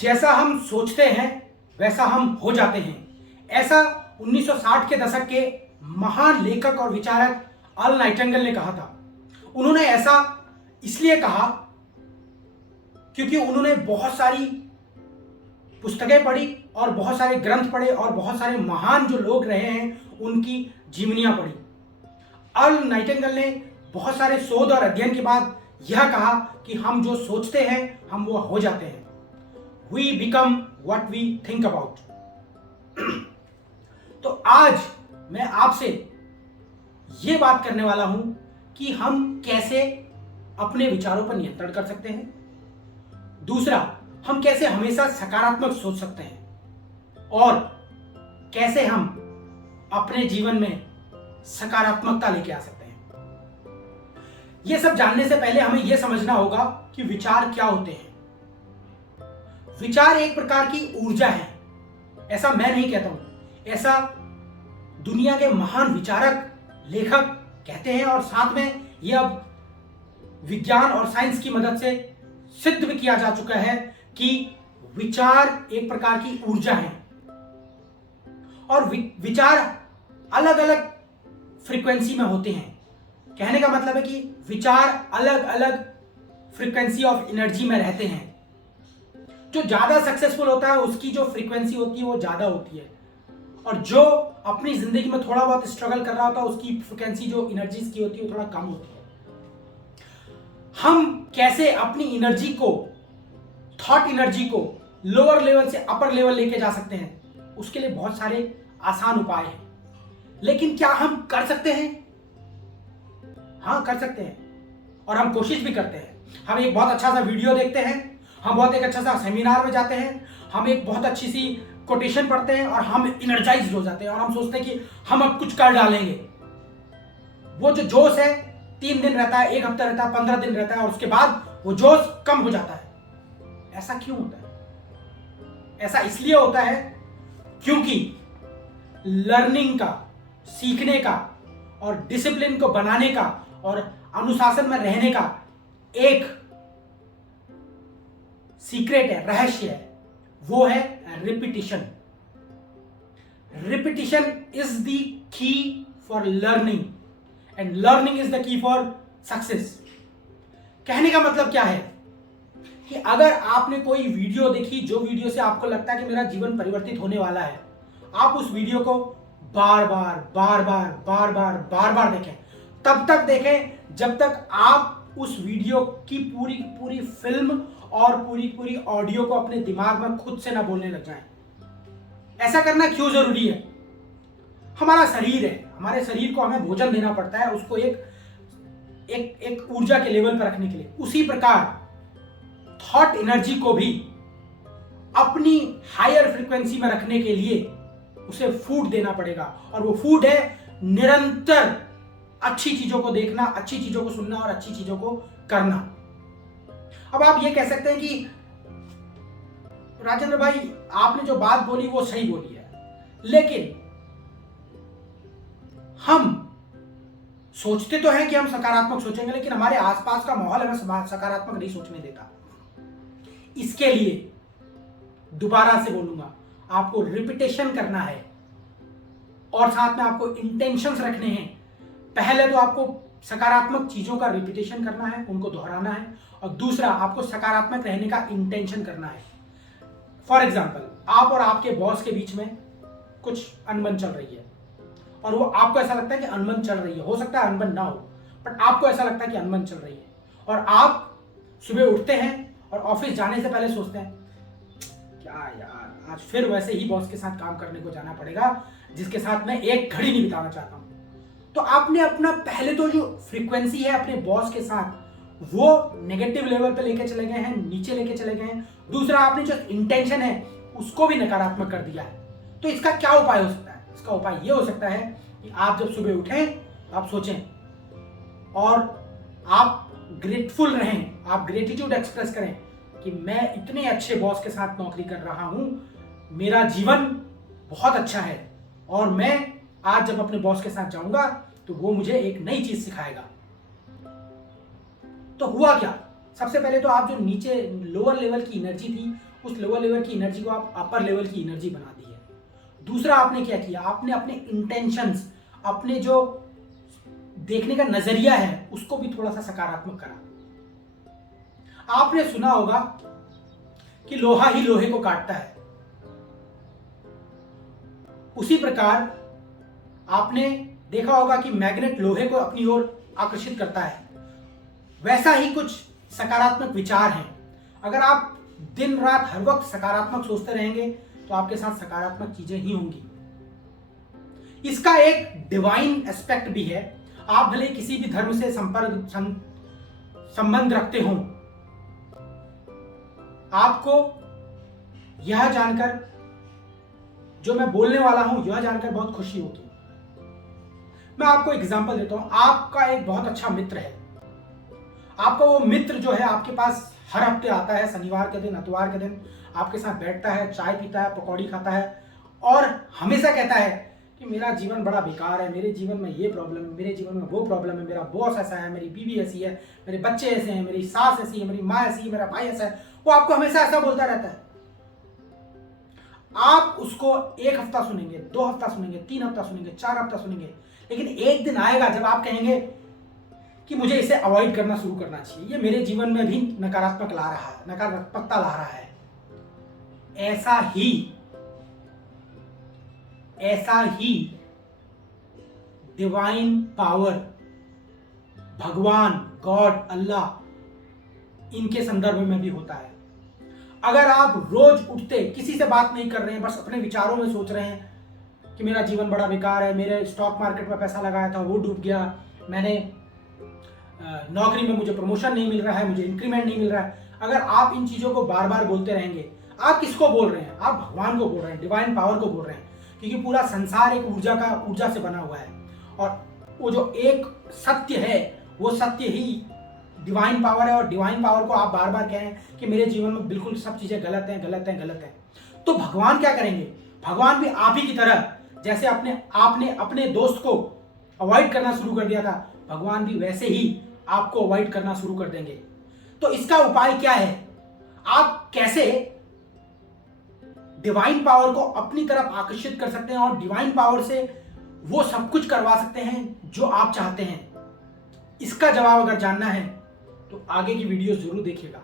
जैसा हम सोचते हैं वैसा हम हो जाते हैं, ऐसा 1960 के दशक के महान लेखक और विचारक अर्ल नाइटिंगेल ने कहा था। उन्होंने ऐसा इसलिए कहा क्योंकि उन्होंने बहुत सारी पुस्तकें पढ़ी और बहुत सारे ग्रंथ पढ़े और बहुत सारे महान जो लोग रहे हैं उनकी जीवनियां पढ़ी। अर्ल नाइटिंगेल ने बहुत सारे शोध और अध्ययन के बाद यह कहा कि हम जो सोचते हैं हम वो हो जाते हैं। We become what we think about। तो आज मैं आपसे ये बात करने वाला हूं कि हम कैसे अपने विचारों पर नियंत्रण कर सकते हैं। दूसरा, हम कैसे हमेशा सकारात्मक सोच सकते हैं और कैसे हम अपने जीवन में सकारात्मकता लेके आ सकते हैं। यह सब जानने से पहले हमें यह समझना होगा कि विचार क्या होते हैं। विचार एक प्रकार की ऊर्जा है, ऐसा मैं नहीं कहता हूं, ऐसा दुनिया के महान विचारक लेखक कहते हैं और साथ में यह अब विज्ञान और साइंस की मदद से सिद्ध भी किया जा चुका है कि विचार एक प्रकार की ऊर्जा है और विचार अलग अलग फ्रीक्वेंसी में होते हैं। कहने का मतलब है कि विचार अलग अलग फ्रीक्वेंसी ऑफ एनर्जी में रहते हैं। जो ज्यादा सक्सेसफुल होता है उसकी जो फ्रीक्वेंसी होती है वो ज्यादा होती है और जो अपनी जिंदगी में थोड़ा बहुत स्ट्रगल कर रहा होता है उसकी फ्रीक्वेंसी जो एनर्जीज की होती है वो थोड़ा कम होती है। हम कैसे अपनी एनर्जी को, थॉट एनर्जी को लोअर लेवल से अपर लेवल लेके जा सकते हैं, उसके लिए बहुत सारे आसान उपाय हैं। लेकिन क्या हम कर सकते हैं? हाँ, कर सकते हैं और हम कोशिश भी करते हैं। हम एक बहुत अच्छा सा वीडियो देखते हैं, हम बहुत एक अच्छा सा सेमिनार में जाते हैं, हम एक बहुत अच्छी सी कोटेशन पढ़ते हैं और हम एनर्जाइज्ड हो जाते हैं और हम सोचते हैं कि हम अब कुछ कर डालेंगे। वो जो जोश है 3 दिन रहता है, 1 हफ्ता रहता है, 15 दिन रहता है और उसके बाद वो जोश कम हो जाता है। ऐसा क्यों होता है? ऐसा इसलिए होता है क्योंकि लर्निंग का, सीखने का और डिसिप्लिन को बनाने का और अनुशासन में रहने का एक सीक्रेट है, रहस्य है, वो है repetition. Repetition is the key for learning and learning is the key for success. कहने का मतलब क्या है कि अगर आपने कोई वीडियो देखी, जो वीडियो से आपको लगता है कि मेरा जीवन परिवर्तित होने वाला है, आप उस वीडियो को बार बार देखें। तब तक देखें जब तक आप उस वीडियो की पूरी फिल्म और पूरी ऑडियो को अपने दिमाग में खुद से ना बोलने लग जाएं। ऐसा करना क्यों जरूरी है? हमारा शरीर है, हमारे शरीर को हमें भोजन देना पड़ता है उसको एक ऊर्जा के लेवल पर रखने के लिए। उसी प्रकार थॉट एनर्जी को भी अपनी हायर फ्रीक्वेंसी में रखने के लिए उसे फूड देना पड़ेगा और वो फूड है निरंतर अच्छी चीजों को देखना, अच्छी चीजों को सुनना और अच्छी चीजों को करना। अब आप ये कह सकते हैं कि राजेंद्र भाई आपने जो बात बोली वो सही बोली है, लेकिन हम सोचते तो हैं कि हम सकारात्मक सोचेंगे, लेकिन हमारे आसपास का माहौल हमें सकारात्मक नहीं सोचने देता। इसके लिए दोबारा से बोलूंगा, आपको रिपीटेशन करना है और साथ में आपको इंटेंशंस रखने हैं। पहले तो आपको सकारात्मक चीजों का रिपीटेशन करना है, उनको दोहराना है, और दूसरा आपको सकारात्मक रहने का इंटेंशन करना है। फॉर एग्जाम्पल, आप और आपके बॉस के बीच में कुछ अनबन चल रही है और वो आपको ऐसा लगता है कि अनबन चल रही है, हो सकता है अनबन ना हो, बट आपको ऐसा लगता है कि अनबन चल रही है और आप सुबह उठते हैं और ऑफिस जाने से पहले सोचते हैं क्या यार, आज फिर वैसे ही बॉस के साथ काम करने को जाना पड़ेगा जिसके साथ मैं एक घड़ी नहीं बिताना चाहता हूं। तो आपने अपना पहले तो जो फ्रीक्वेंसी है अपने बॉस के साथ वो नेगेटिव लेवल पे लेके चले गए हैं, नीचे लेके चले गए हैं। दूसरा, आपने जो इंटेंशन है उसको भी नकारात्मक कर दिया है। तो इसका क्या उपाय हो सकता है? इसका उपाय ये हो सकता है कि आप जब सुबह उठें आप सोचें और आप ग्रेटफुल रहें, आप ग्रेटिट्यूड एक्सप्रेस करें कि मैं इतने अच्छे बॉस के साथ नौकरी कर रहा हूं, मेरा जीवन बहुत अच्छा है और मैं आज जब अपने बॉस के साथ जाऊंगा तो वो मुझे एक नई चीज सिखाएगा। तो हुआ क्या? सबसे पहले तो आप जो नीचे लोअर लेवल की एनर्जी थी उस लोअर लेवल की एनर्जी को आप अपर लेवल की एनर्जी बना दी है। दूसरा आपने क्या किया, आपने अपने इंटेंशंस, अपने जो देखने का नजरिया है उसको भी थोड़ा सा सकारात्मक करा। आपने सुना होगा कि लोहा ही लोहे को काटता है, उसी प्रकार आपने देखा होगा कि मैग्नेट लोहे को अपनी ओर आकर्षित करता है। वैसा ही कुछ सकारात्मक विचार हैं। अगर आप दिन रात हर वक्त सकारात्मक सोचते रहेंगे तो आपके साथ सकारात्मक चीजें ही होंगी। इसका एक डिवाइन एस्पेक्ट भी है। आप भले किसी भी धर्म से संबंध रखते हो, आपको यह जानकर, जो मैं बोलने वाला हूं, यह जानकर बहुत खुशी होगी। मैं आपको एग्जांपल देता हूं। आपका एक बहुत अच्छा मित्र है। आपका वो मित्र जो है आपके पास हर हफ्ते आता है, शनिवार के दिन, इतवार के दिन आपके साथ बैठता है, चाय पीता है, पकौड़ी खाता है और हमेशा कहता है कि मेरा जीवन बड़ा बेकार है, मेरे जीवन में ये प्रॉब्लम है, मेरे जीवन में वो प्रॉब्लम है, मेरा बॉस ऐसा है, मेरी बीवी ऐसी है, मेरे बच्चे ऐसे हैं, मेरी सास ऐसी है, मेरी माँ ऐसी है, मेरा भाई ऐसा है। वो आपको हमेशा ऐसा बोलता रहता है। आप उसको एक हफ्ता सुनेंगे, 2 हफ्ता सुनेंगे, 3 हफ्ता सुनेंगे, 4 हफ्ता सुनेंगे, लेकिन एक दिन आएगा जब आप कहेंगे कि मुझे इसे अवॉइड करना शुरू करना चाहिए, ये मेरे जीवन में भी नकारात्मकता ला रहा है। ऐसा ही डिवाइन पावर, भगवान, गॉड, अल्लाह, इनके संदर्भ में भी होता है। अगर आप रोज उठते किसी से बात नहीं कर रहे हैं, बस अपने विचारों में सोच रहे हैं कि मेरा जीवन बड़ा बेकार है, मेरे स्टॉक मार्केट में पैसा लगाया था वो डूब गया, मैंने नौकरी में मुझे प्रमोशन नहीं मिल रहा है, मुझे इंक्रीमेंट नहीं मिल रहा है, अगर आप इन चीजों को बार बार बोलते रहेंगे, आप किसको बोल रहे हैं? आप भगवान को बोल रहे हैं, डिवाइन पावर को बोल रहे हैं, क्योंकि पूरा संसार एक ऊर्जा से बना हुआ है और वो जो एक सत्य है वो सत्य ही डिवाइन पावर है। और डिवाइन पावर को आप बार बार कहें कि मेरे जीवन में बिल्कुल सब चीजें गलत हैं, गलत हैं, गलत हैं, तो भगवान क्या करेंगे? भगवान भी आप ही की तरह, जैसे आपने अपने दोस्त को अवॉइड करना शुरू कर दिया था, भगवान भी वैसे ही आपको अवॉइड करना शुरू कर देंगे। तो इसका उपाय क्या है? आप कैसे डिवाइन पावर को अपनी तरफ आकर्षित कर सकते हैं और डिवाइन पावर से वो सब कुछ करवा सकते हैं जो आप चाहते हैं? इसका जवाब अगर जानना है तो आगे की वीडियो जरूर देखिएगा।